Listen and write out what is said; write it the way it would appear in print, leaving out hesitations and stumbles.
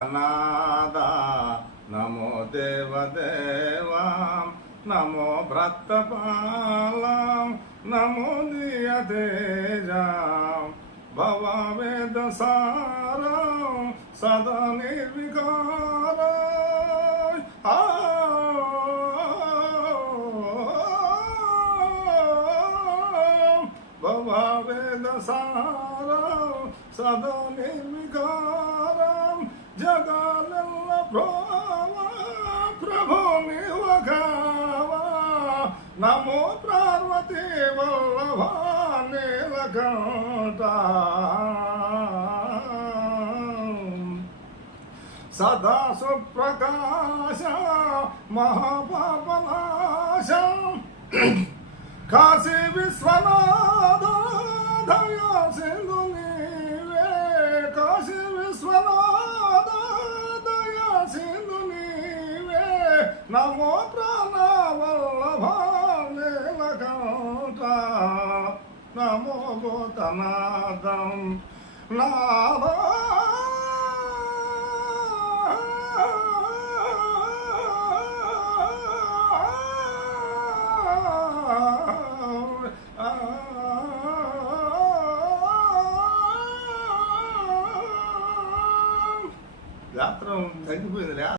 నాద నమో దేవదేవా నమో భ్రత్తపాల నమో దియతేజ భవవేద సార సదా నిర్వికార భవవేద సార సదా నిర్వికార జగాలల్ల ప్రభు నివగావా నమో పార్వతీ వల్లభ నీలకంఠ సదా సుప్రకాశ మహాపాపనాశ కాశీ విశ్వనాథ దయా సింధు నీవే కాశీ విశ్వనాథ దయా సింధు నీవే నమో ప్రాణవల్లభ నీలకంఠ నమో భూతనాథం నాథ గాత్రం తగ్గిపోయిందిలే.